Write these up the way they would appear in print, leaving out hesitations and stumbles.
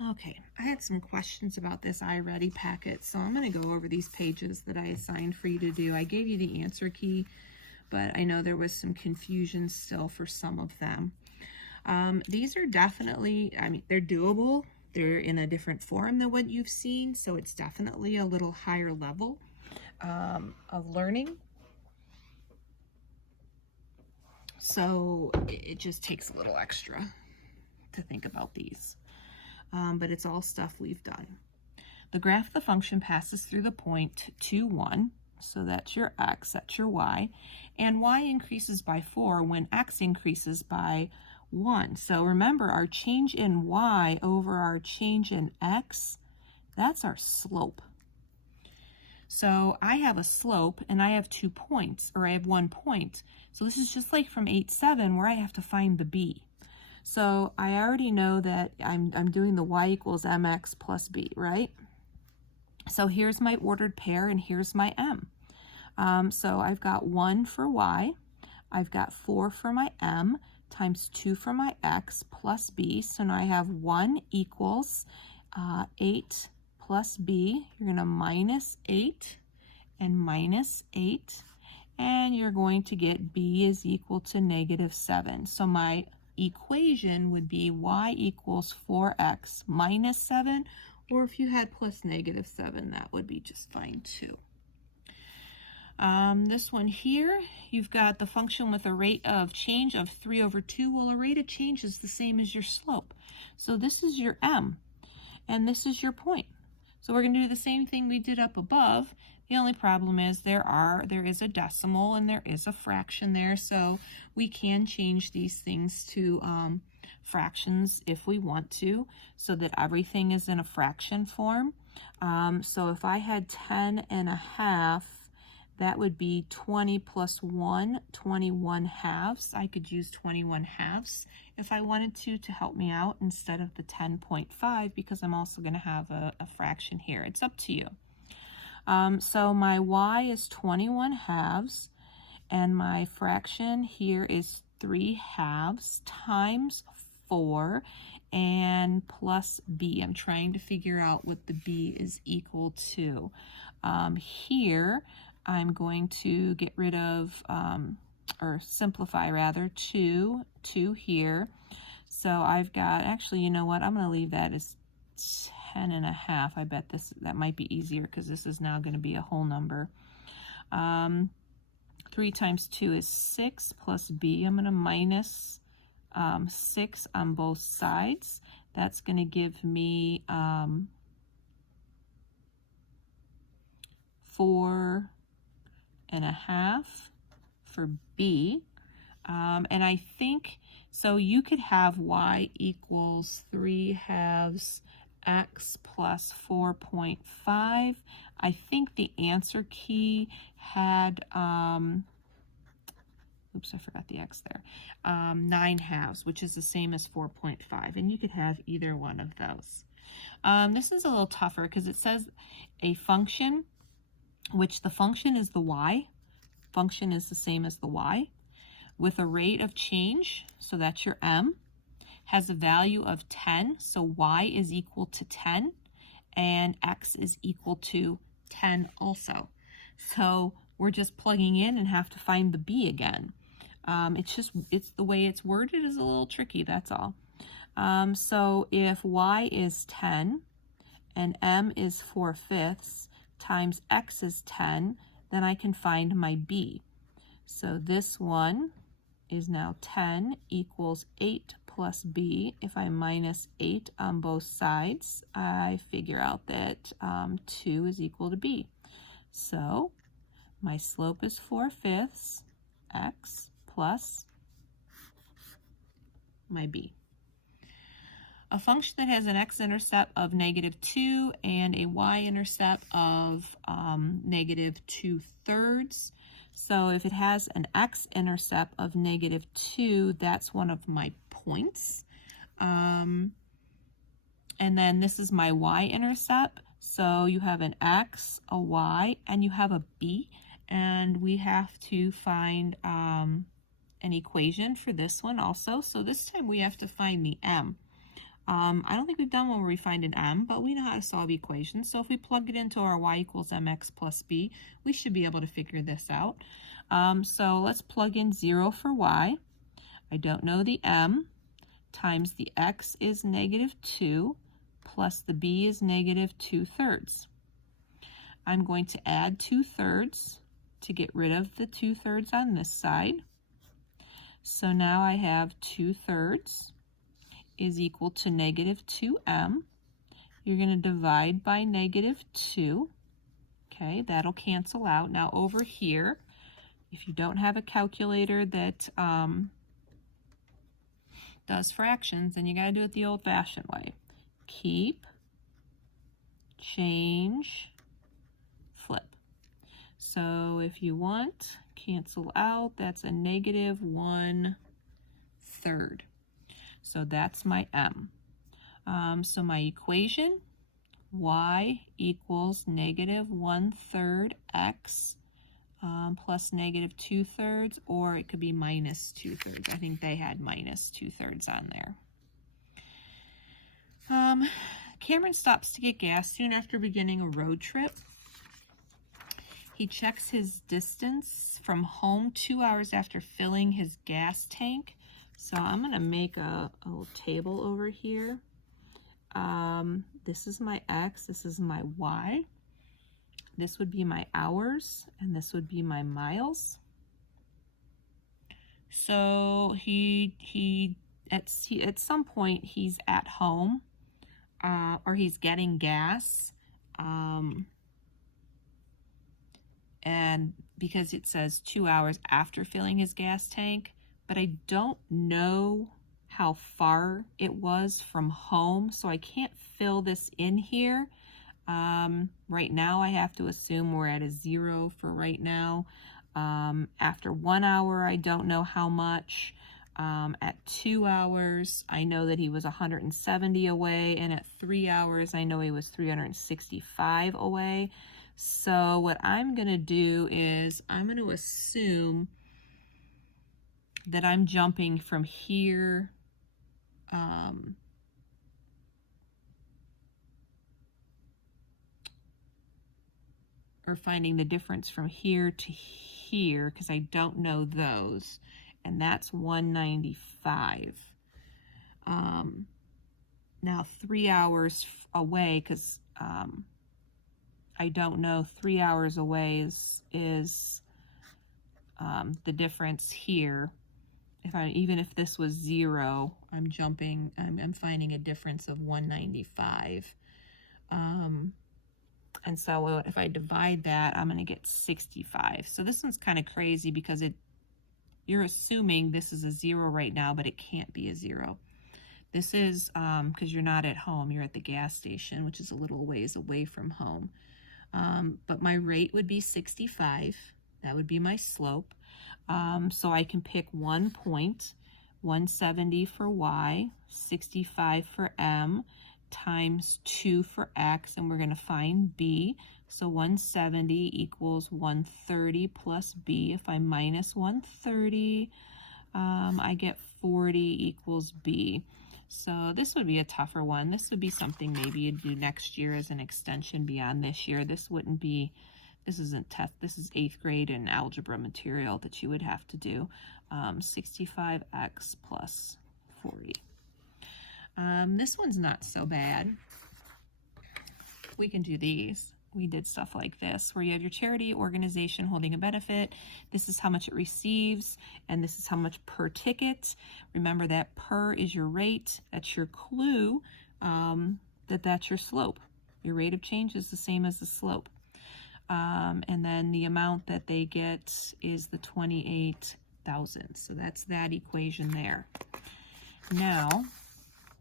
Okay, I had some questions about this iReady packet, so I'm going to go over these pages that I assigned for you to do. I gave you the answer key, but I know there was some confusion still for some of them. These are definitely, they're doable. They're in a different form than what you've seen, so it's definitely a little higher level of learning. So it just takes a little extra to think about these. But it's all stuff we've done. The graph of the function passes through the point 2, 1, so that's your x, that's your y, and y increases by 4 when x increases by 1. So remember, our change in y over our change in x, that's our slope. So I have a slope and I have 2 points, or I have 1 point. So this is just like from 8-7 where I have to find the b. So I already know that I'm doing the y equals mx plus b, right? So here's my ordered pair and here's my m. So I've got 1 for y, I've got 4 for my m, times 2 for my x plus b. So now I have 1 equals 8 plus b. You're going to minus 8 and minus 8. And you're going to get b is equal to -7. So my equation would be y equals 4x minus 7, or if you had plus -7, that would be just fine too. This one here, you've got the function with a rate of change of 3/2. Well, a rate of change is the same as your slope. So this is your m, and this is your point. So we're going to do the same thing we did up above. The only problem is there is a decimal and there is a fraction there, so we can change these things to fractions if we want to, so that everything is in a fraction form. So if I had 10.5, that would be 20 plus 1, 21 halves. I could use 21 halves if I wanted to help me out instead of the 10.5, because I'm also going to have a fraction here. It's up to you. So my y is 21 halves, and my fraction here is 3 halves times 4 and plus b. I'm trying to figure out what the b is equal to. Here, I'm going to get rid of, or simplify rather, 2 here. So I've got, actually, you know what, I'm going to leave that as 10.5. I bet that might be easier because this is now going to be a whole number. 3 times 2 is 6 plus b. I'm going to minus 6 on both sides. That's going to give me 4.5 for b. And I think, so you could have y equals 3 halves x plus 4.5. I think the answer key had, oops, I forgot the x there, 9 halves, which is the same as 4.5, and you could have either one of those. This is a little tougher because it says a function, which the function is the y, function is the same as the y, with a rate of change, so that's your m, has a value of 10, so y is equal to 10, and x is equal to 10 also. So we're just plugging in and have to find the b again. It's the way it's worded is a little tricky, that's all. So if y is 10 and m is 4/5 times x is 10, then I can find my b. So this one is now 10 equals 8 plus b. If I minus 8 on both sides, I figure out that 2 is equal to b. So my slope is 4/5 x plus my b. A function that has an x-intercept of -2 and a y-intercept of -2/3. So if it has an x-intercept of -2, that's one of my points. And then this is my y-intercept. So you have an x, a y, and you have a b. And we have to find an equation for this one also. So this time we have to find the m. I don't think we've done one where we find an m, but we know how to solve equations. So if we plug it into our y equals mx plus b, we should be able to figure this out. So let's plug in 0 for y. I don't know the m, times the x is -2, plus the b is -2/3. I'm going to add 2/3 to get rid of the 2/3 on this side. So now I have 2/3 is equal to -2m. You're going to divide by -2. Okay, that'll cancel out. Now over here, if you don't have a calculator that does fractions, then you got to do it the old-fashioned way. Keep, change, flip. So if you want, cancel out, that's a -1/3. So that's my m. So my equation, y equals -1/3 x plus -2/3, or it could be -2/3. I think they had -2/3 on there. Cameron stops to get gas soon after beginning a road trip. He checks his distance from home 2 hours after filling his gas tank. So I'm going to make a little table over here. This is my x, this is my y. This would be my hours, and this would be my miles. So at some point he's at home, or he's getting gas, and because it says 2 hours after filling his gas tank, but I don't know how far it was from home, so I can't fill this in here. Right now I have to assume we're at a 0 for right now. After 1 hour, I don't know how much. At 2 hours, I know that he was 170 away, and at 3 hours, I know he was 365 away. So what I'm going to do is I'm going to assume that I'm jumping from here or finding the difference from here to here, because I don't know those, and that's 195. Now 3 hours away, because I don't know, 3 hours away is the difference here. Even if this was 0, I'm finding a difference of 195. And so if I divide that, I'm going to get 65. So this one's kind of crazy because you're assuming this is a 0 right now, but it can't be a 0. This is because you're not at home, you're at the gas station, which is a little ways away from home. But my rate would be 65. That would be my slope. So I can pick 1 point, 170 for y, 65 for m, times 2 for x, and we're going to find b. So 170 equals 130 plus b. If I minus 130, I get 40 equals b. So this would be a tougher one. This would be something maybe you'd do next year as an extension beyond this year. This isn't this is 8th grade and algebra material that you would have to do. 65x plus 40. This one's not so bad. We can do these. We did stuff like this, where you have your charity organization holding a benefit. This is how much it receives, and this is how much per ticket. Remember that per is your rate. That's your clue that's your slope. Your rate of change is the same as the slope. And then the amount that they get is the 28,000. So that's that equation there. Now,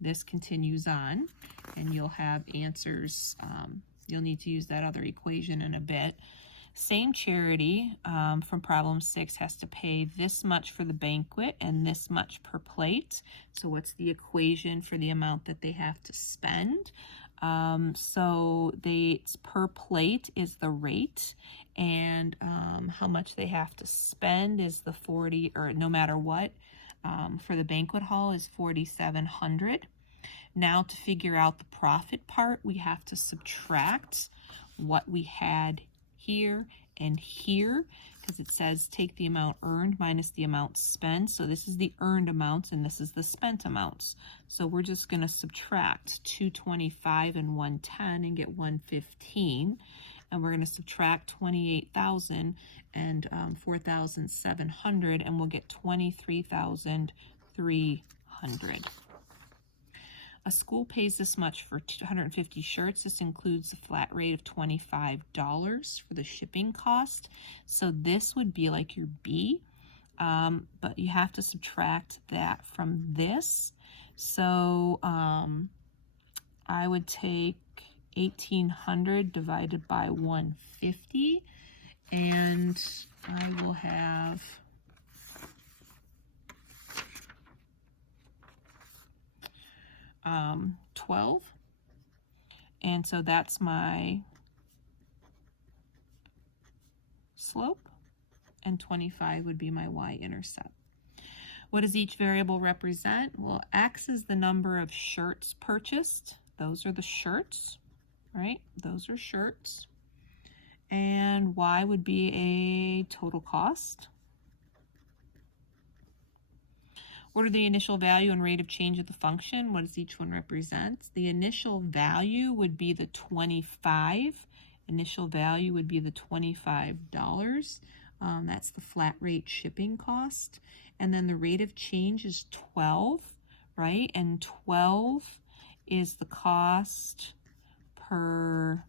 this continues on, and you'll have answers. You'll need to use that other equation in a bit. Same charity from problem 6 has to pay this much for the banquet and this much per plate. So what's the equation for the amount that they have to spend? So per plate is the rate, and how much they have to spend is the 40, or no matter what, for the banquet hall is 4,700. Now to figure out the profit part, we have to subtract what we had here and here, because it says take the amount earned minus the amount spent. So this is the earned amounts and this is the spent amounts. So we're just going to subtract 225 and 110 and get 115. And we're going to subtract 28,000 and 4,700, and we'll get 23,300. A school pays this much for 250 shirts. This includes a flat rate of $25 for the shipping cost. So this would be like your B, but you have to subtract that from this. So I would take 1,800 divided by 150, and I will have 12, and so that's my slope, and 25 would be my y-intercept. What does each variable represent? Well, X is the number of shirts purchased. Those are the shirts, right? Those are shirts. And Y would be a total cost. What are the initial value and rate of change of the function? What does each one represent? The initial value would be the 25. Initial value would be the $25. That's the flat rate shipping cost. And then the rate of change is 12, right? And 12 is the cost per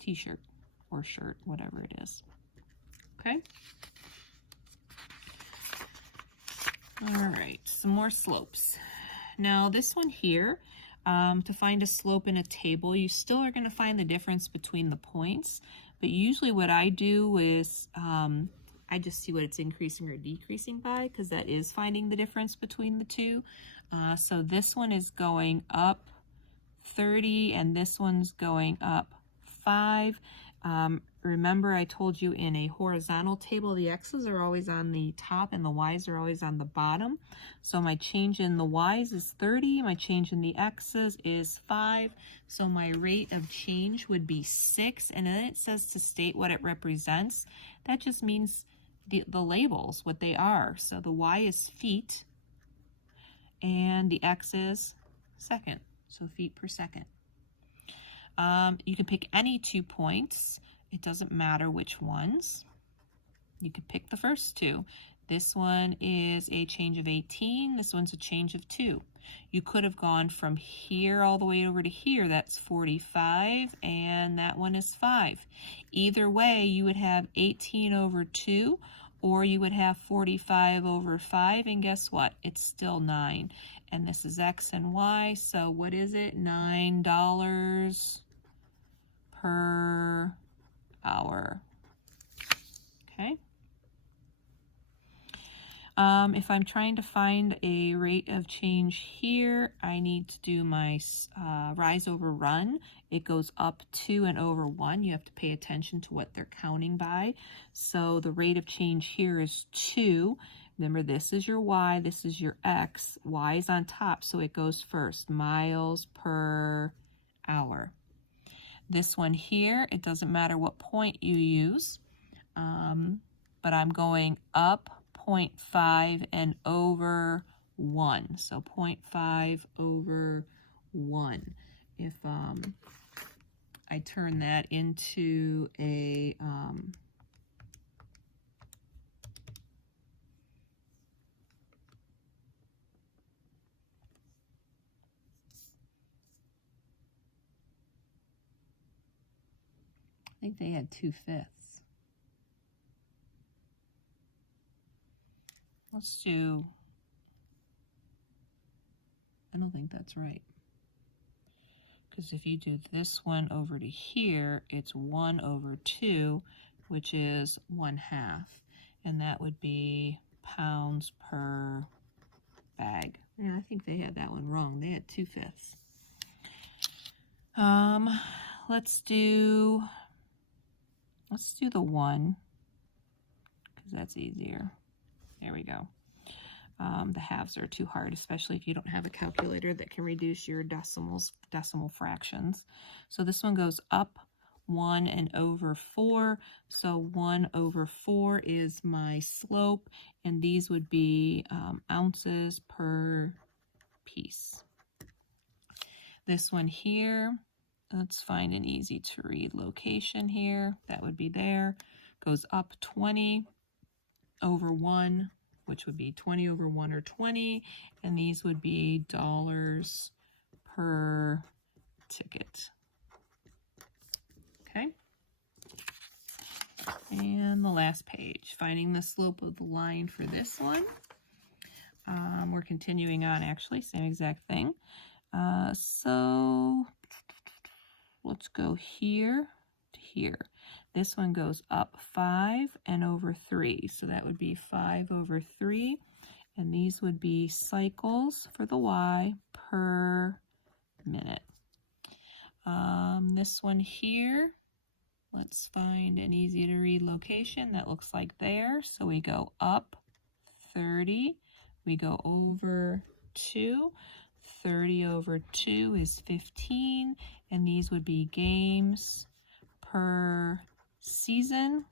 t-shirt or shirt, whatever it is. Okay? All right, some more slopes. Now this one here, to find a slope in a table, you still are going to find the difference between the points, but usually what I do is I just see what it's increasing or decreasing by, because that is finding the difference between the two. So this one is going up 30 and this one's going up 5. Remember I told you in a horizontal table the x's are always on the top and the y's are always on the bottom. So my change in the y's is 30, my change in the x's is 5. So my rate of change would be 6, and then it says to state what it represents. That just means the labels, what they are. So the y is feet and the x is second, so feet per second. You can pick any 2 points. It doesn't matter which ones. You could pick the first 2. This one is a change of 18. This one's a change of 2. You could have gone from here all the way over to here. That's 45, and that one is 5. Either way, you would have 18 over 2, or you would have 45 over 5, and guess what? It's still 9. And this is x and y, so what is it? $9 per hour. Okay. If I'm trying to find a rate of change here, I need to do my rise over run. It goes up 2 and over 1. You have to pay attention to what they're counting by. So the rate of change here is 2. Remember, this is your y, this is your x. Y is on top, so it goes first. Miles per hour. This one here, it doesn't matter what point you use, but I'm going up 0.5 and over 1. So 0.5 over 1. If I turn that into a I think they had 2/5. Let's do, I don't think that's right. Because if you do this one over to here, it's 1 over 2, which is 1/2. And that would be pounds per bag. Yeah, I think they had that one wrong. They had 2/5. Let's do the 1, because that's easier. There we go. The halves are too hard, especially if you don't have a calculator that can reduce your decimal fractions. So this one goes up 1 and over 4. So 1 over 4 is my slope, and these would be ounces per piece. This one here, let's find an easy to read location here. That would be there. Goes up 20 over 1, which would be 20 over 1 or 20, and these would be dollars per ticket. Okay. And the last page, finding the slope of the line for this one. We're continuing on, actually, same exact thing. So let's go here to here. This one goes up 5 and over 3. So that would be 5 over 3. And these would be cycles for the Y per minute. This one here, let's find an easy to read location that looks like there. So we go up 30. We go over 2. 30 over 2 is 15. And these would be games per season.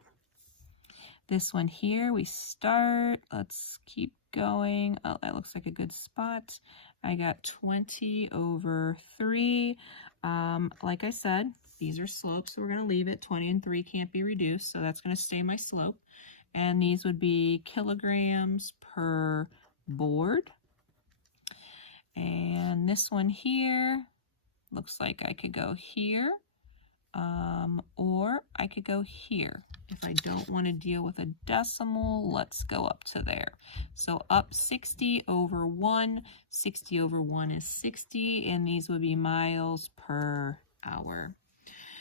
This one here, we start, let's keep going. Oh, that looks like a good spot. I got 20 over 3. Like I said, these are slopes, so we're going to leave it. 20 and 3 can't be reduced, so that's going to stay my slope. And these would be kilograms per board. And this one here, looks like I could go here. Or I could go here. If I don't want to deal with a decimal, let's go up to there. So up 60 over 1. 60 over 1 is 60, and these would be miles per hour.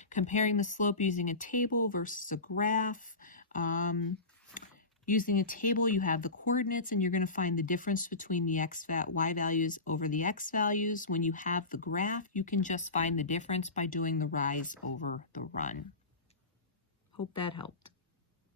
Comparing the slope using a table versus a graph. Using a table, you have the coordinates, and you're going to find the difference between the y values over the x values. When you have the graph, you can just find the difference by doing the rise over the run. Hope that helped.